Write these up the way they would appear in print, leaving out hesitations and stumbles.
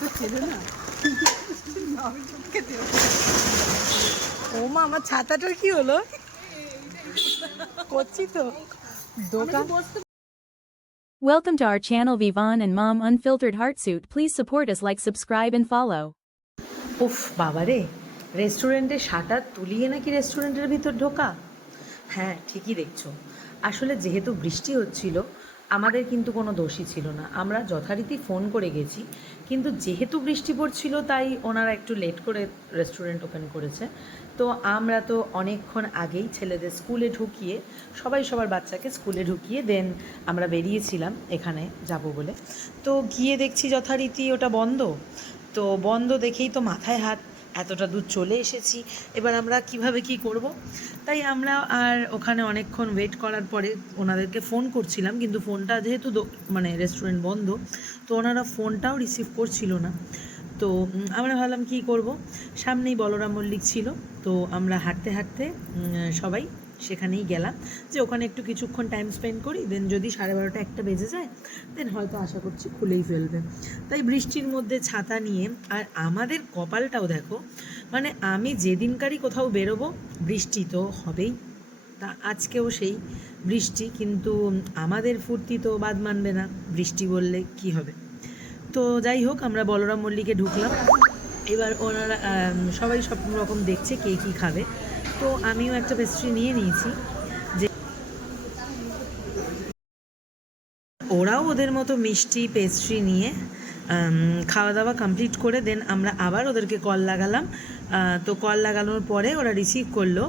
ও মা, আমার ছাতাটার কি হলো? করছি তো দোকান। Welcome to our channel Vivan and Mom Unfiltered Heartsuit. Please support us, like, subscribe and follow. উফ বাবারে, রেস্টুরেন্টের শাটার তুলিয়ে নাকি রেস্টুরেন্টের ভিতর ঢোকা? হ্যাঁ, ঠিকই দেখছো। আসলে যেহেতু বৃষ্টি হচ্ছিল, আমাদের কিন্তু কোনো দোষই ছিল না। আমরা যথারীতি ফোন করে গেছি, কিন্তু যেহেতু বৃষ্টি পড়ছিল তাই ওনারা একটু লেট করে রেস্টুরেন্ট ওপেন করেছে। তো আমরা তো অনেকক্ষণ আগেই ছেলেদের স্কুলে ঢুকিয়ে, সবাই সবার বাচ্চাকে স্কুলে ঢুকিয়ে দেন আমরা বেরিয়েছিলাম এখানে যাব বলে। তো গিয়ে দেখছি যথারীতি ওটা বন্ধ। তো বন্ধ দেখেই তো মাথায় হাত, এতটা দূর চলে এসেছি, এবার আমরা কিভাবে কি করব। তাই আমরা আর ওখানে অনেকক্ষণ ওয়েট করার পরে ওনাদেরকে ফোন করছিলাম, কিন্তু ফোনটা যেহেতু মানে রেস্টুরেন্ট বন্ধ, তো ওনারা ফোনটাও রিসিভ করছিল না। তো আমরা ভাবলাম কী করব, সামনেই বলরাম মল্লিক ছিল। তো আমরা হাঁটতে হাঁটতে সবাই সেখানেই গেলাম, যে ওখানে একটু কিছুক্ষণ টাইম স্পেন্ড করি, দেন যদি 12:30 একটা বেজে যায়, দেন হয়তো আশা করছি খুলেই ফেলবে। তাই বৃষ্টির মধ্যে ছাতা নিয়ে, আর আমাদের কপালটাও দেখো, মানে আমি যেদিনকারই কোথাও বেরোবো বৃষ্টি তো হবেই। তা আজকেও সেই বৃষ্টি, কিন্তু আমাদের ফুর্তি তো বাদ মানবে না, বৃষ্টি বললে কি হবে। তো যাই হোক, আমরা বলরাম মল্লিকে ঢুকলাম। এবার ওনারা সবাই সব রকম দেখছে কে কী খাবে। তো আমিও একটা পেস্ট্রি নিয়ে নিয়েছি, যে ওরাও ওদের মতো মিষ্টি পেস্ট্রি নিয়ে খাওয়া দাওয়া কমপ্লিট করে দেন আমরা আবার ওদেরকে কল লাগালাম। তো কল লাগানোর পরে ওরা রিসিভ করলো,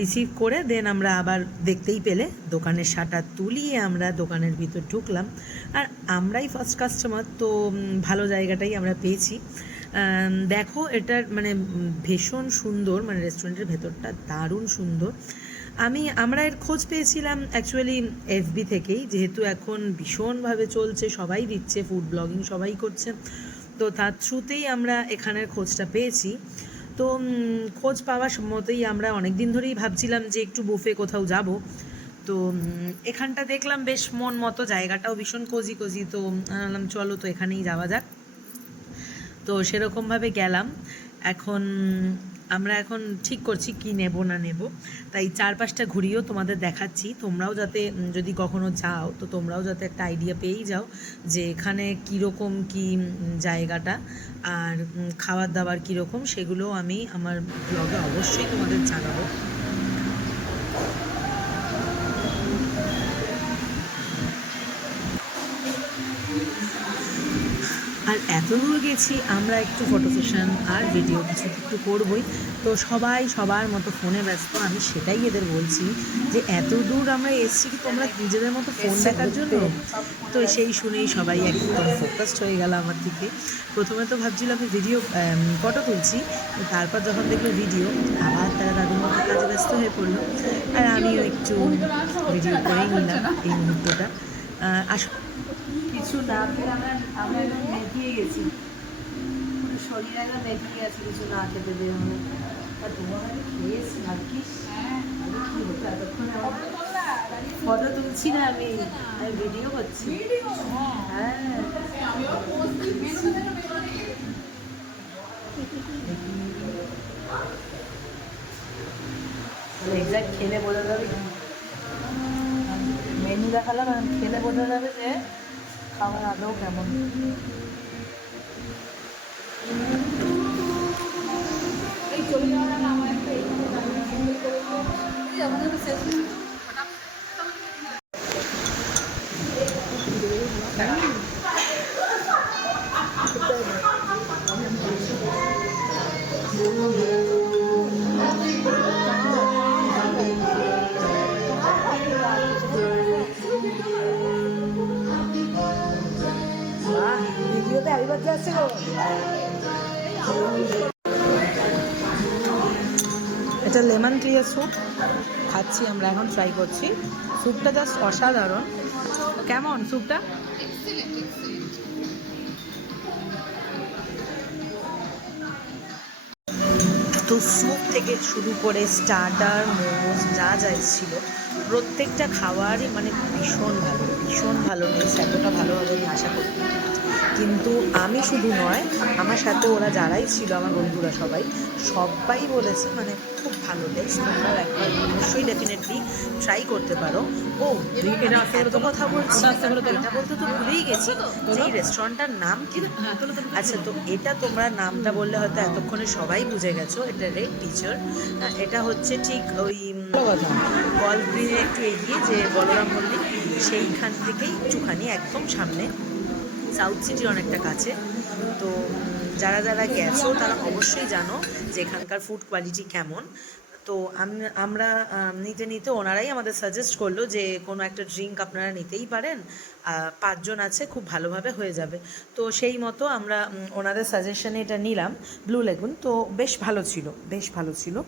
রিসিভ করে দেন আমরা আবার দেখতেই পেলে দোকানের শাটার তুলিয়ে আমরা দোকানের ভিতর ঢুকলাম। আর আমরাই ফার্স্ট কাস্টমার, তো ভালো জায়গাটাই আমরা পেয়েছি। দেখো, এটার মানে ভীষণ সুন্দর, মানে রেস্টুরেন্টের ভেতরটা দারুণ সুন্দর। আমরা এর খোঁজ পেয়েছিলাম অ্যাকচুয়ালি এফবি থেকেই, যেহেতু এখন ভীষণভাবে চলছে, সবাই দিচ্ছে, ফুড ব্লগিং সবাই করছে, তো তার থ্রুতেই আমরা এখানের খোঁজটা পেয়েছি। তো খোঁজ পাওয়ার মতোই আমরা অনেক দিন ধরেই ভাবছিলাম যে একটু বুফে কোথাও যাব। তো এখানটা দেখলাম বেশ মন মতো, জায়গাটাও ভীষণ কোজি কোজি, তো বললাম চলো তো এখানেই যাওয়া যাক। তো সেরকমভাবে গেলাম। এখন আমরা ঠিক করছি কি নেব না নেব, তাই চারপাশটা ঘুরিয়েও তোমাদের দেখাচ্ছি, তোমরাও যাতে যদি কখনো যাও তো তোমরাও যাতে একটা আইডিয়া পেয়েই যাও যে এখানে কীরকম কী জায়গাটা, আর খাবার দাবার কীরকম, সেগুলো আমি আমার ব্লগে অবশ্যই তোমাদের জানাবো। আর এত দূর গেছি আমরা, একটু ফটো সেশন আর ভিডিও কিছু একটু করবই। তো সবাই সবার মতো ফোনে ব্যস্ত, আমি সেটাই এদের বলছি যে এত দূর আমরা এসেছি কি তোমরা নিজেদের মতো ফোন দেখার জন্য? তো সেই শুনেই সবাই একদম ফোকাসড হয়ে গেল আমার দিকে। প্রথমে তো ভাবছিলাম আমি ভিডিও ফটো তুলছি, তারপর যখন দেখলো ভিডিও, আবার তারা তাদের মতো কাজে ব্যস্ত হয়ে পড়লো, আর আমিও একটু ভিডিও করেই নিলাম এই মুহূর্তটা। কিছু না খেলে আমরা একদম মেঘিয়ে গেছি, শরীর একদম মেঘিয়ে গেছে কিছু না খেতে দেওয়া হবে। আর তোমার খেয়েছি ভাগ্যিস, কি হতো এতক্ষণে। ফটো তুলছি না আমি, ভিডিও করছি। হ্যাঁ, এক্সাক্ট খেলে বোঝা যাবে, মেনু দেখালাম, খেলে বোঝা যাবে যে খাবার আদৌ কেমন। ভিডিওতে আইবার যাচ্ছে গো। এটা লেমন ক্লিয়ার স্যুপ খাচ্ছি আমরা, এখন ট্রাই করছি। স্যুপটা জাস্ট অসাধারণ। কেমন স্যুপটা? তো স্যুপ থেকে শুরু করে স্টার্টার, মোমোস যা যা এসেছিল, প্রত্যেকটা খাবারই মানে ভীষণ ভালো, ভীষণ ভালো। টেস্ট এতটা ভালো হবে আমি আশা করি। কিন্তু আমি শুধু নয়, আমার সাথে ওরা যারাই ছিল, আমার বন্ধুরা সবাই বলেছে মানে খুব ভালো টেস্ট, তোমরাও একবার অবশ্যই ডেফিনেটলি ট্রাই করতে পারো। ও এটা এত কথা বলছি, এটা বলতে তো ভুলেই গেছি যে এই রেস্টুরেন্টটার নাম কি। আচ্ছা, তো এটা তোমরা নামটা বললে হয়তো এতক্ষণে সবাই বুঝে গেছো, এটা রেড টিচার। এটা হচ্ছে ঠিক ওই গল্ফ গ্রিনে একটু এগিয়ে যে বলরাম মল্লিক, সেইখান থেকেই একটুখানি একদম সামনে, সাউথ সিটির অনেকটা কাছে। তো যারা যারা গেছো তারা অবশ্যই জানো যে এখানকার ফুড কোয়ালিটি কেমন। তো আমরা নিতে নিতে ওনারাই আমাদের সাজেস্ট করলো যে কোনো একটা ড্রিঙ্ক আপনারা নিতেই পারেন, 5 জন আছে, খুব ভালোভাবে হয়ে যাবে। তো সেই মতো আমরা ওনাদের সাজেশনে এটা নিলাম, ব্লু লেগুন। তো বেশ ভালো ছিল, বেশ ভালো ছিল।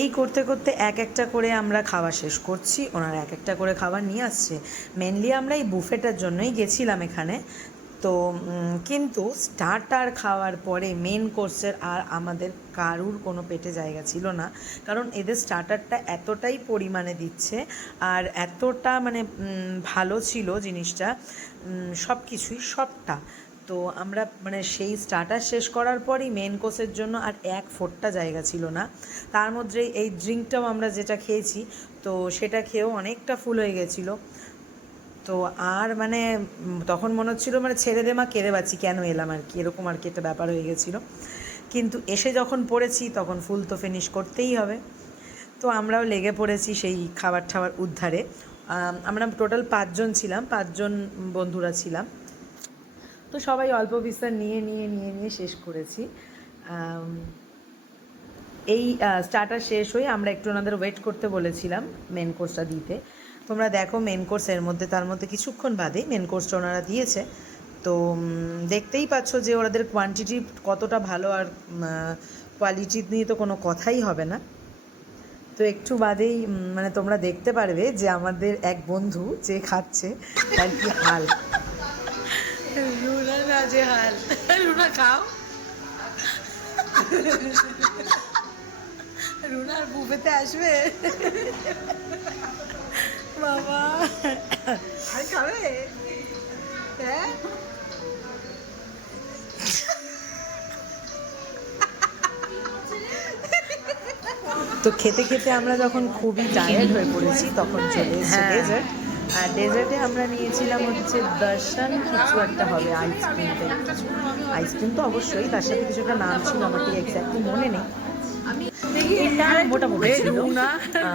এই করতে করতে এক একটা করে আমরা খাওয়া শেষ করছি, ওনারা এক একটা করে খাবার নিয়ে আসছে। মেনলি আমরা এই বুফেটার জন্যই গেছিলাম এখানে। তো কিন্তু স্টার্টার খাওয়ার পরে মেন কোর্সের আর আমাদের কারুর কোনো পেটে জায়গা ছিল না, কারণ এদের স্টার্টারটা এতটাই পরিমাণে দিচ্ছে আর এতটা মানে ভালো ছিল জিনিসটা, সব কিছুই সবটা। তো আমরা মানে সেই স্টার্টার শেষ করার পরই মেন কোর্সের জন্য আর এক ফোঁটা জায়গা ছিল না। তার মধ্যে এই ড্রিঙ্কটাও আমরা যেটা খেয়েছি, তো সেটা খেয়েও অনেকটা ফুল হয়ে গেছিলো। তো আর মানে তখন মনে হচ্ছিলো মানে ছেড়ে দে মা, কেঁদে বাঁচি, কেন এলাম আর কি, এরকম আর কি একটা ব্যাপার হয়ে গেছিলো। কিন্তু এসে যখন পড়েছি তখন ফুল তো ফিনিশ করতেই হবে। তো আমরাও লেগে পড়েছি সেই খাবার ঠাবার উদ্ধারে। আমরা টোটাল 5 জন ছিলাম, 5 জন বন্ধুরা ছিলাম। তো সবাই অল্প বিস্তার নিয়ে নিয়ে নিয়ে নিয়ে শেষ করেছি। এই স্টার্টার শেষ হয়ে আমরা একটু ওনাদের ওয়েট করতে বলেছিলাম মেন কোর্সটা দিতে। তোমরা দেখো মেন কোর্সের মধ্যে, তার মধ্যে কিছুক্ষণ বাদে মেন কোর্সটা ওনারা দিয়েছে। তো দেখতেই পাচ্ছ যে ওদের কোয়ান্টিটি কতটা ভালো, আর কোয়ালিটি নিয়ে তো কোনো কথাই হবে না। তো একটু বাদেই মানে তোমরা দেখতে পারবে যে আমাদের এক বন্ধু যে খাচ্ছে তার কি হাল। রুনা না যে হাল, রুনা খাও। রুনার বুফেতে আসবে বাবা, আর খাবে? হ্যাঁ, তো খেতে খেতে আমরা যখন খুবই টায়ার্ড হয়ে পড়েছি তখন চলে এসেছে ডেজার্ট। আর ডেজার্টে আমরা নিয়েছিলাম হচ্ছে দর্শন কিছু একটা হবে, আইসক্রিম টাইপ কিছু। আইসক্রিম তো অবশ্যই, তার সাথে কিছু একটা নাম ছিল, আমার ঠিক এক্স্যাক্টলি মনে নেই। এটা মোটামুটি ছিল,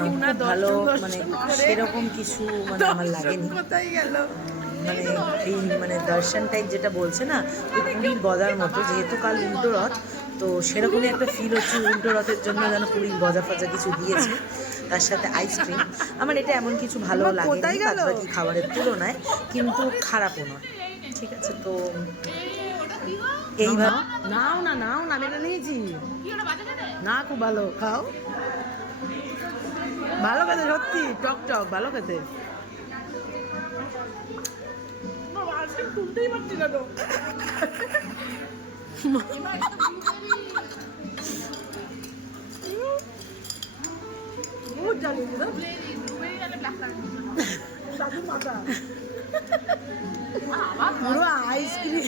খুব ভালো মানে সেরকম কিছু মানে আমার লাগেনি। মানে এই মানে দর্শন টাইপ যেটা বলছে না, ওই পুরীর গজার মতো, যেহেতু কাল উল্টো রথ, তো সেরকমই একটা ফিল হচ্ছে উল্টো রথের জন্য যেন পুরীর গজা ফজা কিছু দিয়েছে, তার সাথে আইসক্রিম। আমার এটা এমন কিছু ভালো লাগেনি বাকি খাবারের তুলনায়, কিন্তু খারাপও নয়, ঠিক আছে। তো এইভাবে নাও না, নাও না, আমি এটা নিয়েছি না, খুব ভালো, খাও, ভালো খেতে, সত্যি টক টক ভালো খেতে। তুলতেই পারছি না তো। পুরো আইসক্রিম।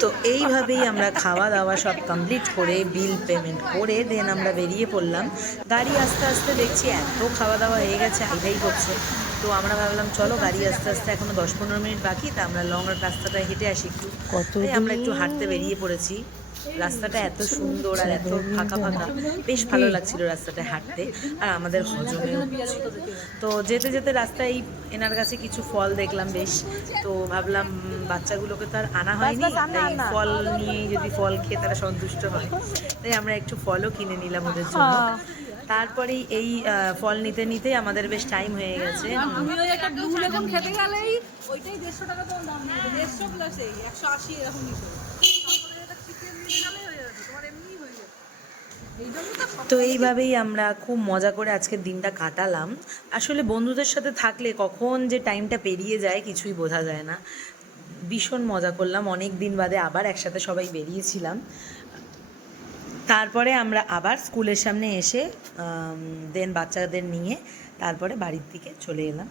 তো এইভাবেই আমরা খাওয়া দাওয়া সব কমপ্লিট করে বিল পেমেন্ট করে দেন আমরা বেরিয়ে পড়লাম। গাড়ি আস্তে আস্তে দেখছি এত খাওয়া দাওয়া হয়ে গেছে, এটাই করছে। তো আমরা ভাবলাম চলো গাড়ি আস্তে আস্তে, এখনো 10-15 মিনিট বাকি, তা আমরা লং রাস্তাটায় হেঁটে আসি একটু। তাই আমরা একটু হাঁটতে বেরিয়ে পড়েছি। রাস্তাটা এত সুন্দর আর এত ফাঁকা ফাঁকা, বেশ ভালো লাগছিল রাস্তাটায় হাঁটতে, আর আমাদের হজমেও হচ্ছিল। তো যেতে যেতে রাস্তায় এনার কাছে কিছু ফল দেখলাম বেশ, তো ভাবলাম বাচ্চাগুলোকে তো আর আনা হয়নি, তাই ফল নিয়েই যদি ফল খেয়ে তারা সন্তুষ্ট হয়, তাই আমরা একটু ফলও কিনে নিলাম ওদের জন্য। তারপরেই এই ফল নিতে নিতেই আমাদের বেশ টাইম হয়ে গেছে। একটা ব্লু লেমন খেতে গেলেই ওইটাই 150 টাকা তো দাম নিয়ে 150 প্লাস 180 এরকম নিতে। তো এইভাবেই আমরা খুব মজা করে আজকের দিনটা কাটালাম। আসলে বন্ধুদের সাথে থাকলে কখন যে টাইমটা পেরিয়ে যায় কিছুই বোঝা যায় না। ভীষণ মজা করলাম, অনেক দিন বাদে আবার একসাথে সবাই বেরিয়েছিলাম। তারপরে আমরা আবার স্কুলের সামনে এসে দেন বাচ্চাদের নিয়ে তারপরে বাড়ির দিকে চলে এলাম।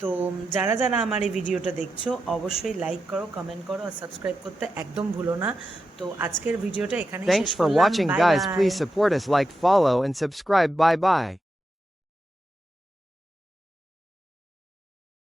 তো যারা যারা আমার এই ভিডিওটা দেখছো অবশ্যই লাইক করো, কমেন্ট করো আর সাবস্ক্রাইব করতে একদম ভুলো না। তো আজকের ভিডিওটা এখানেই শেষ Thanks for করলাম। watching, bye guys. Bye. Please support us, like, follow, and subscribe. Bye bye.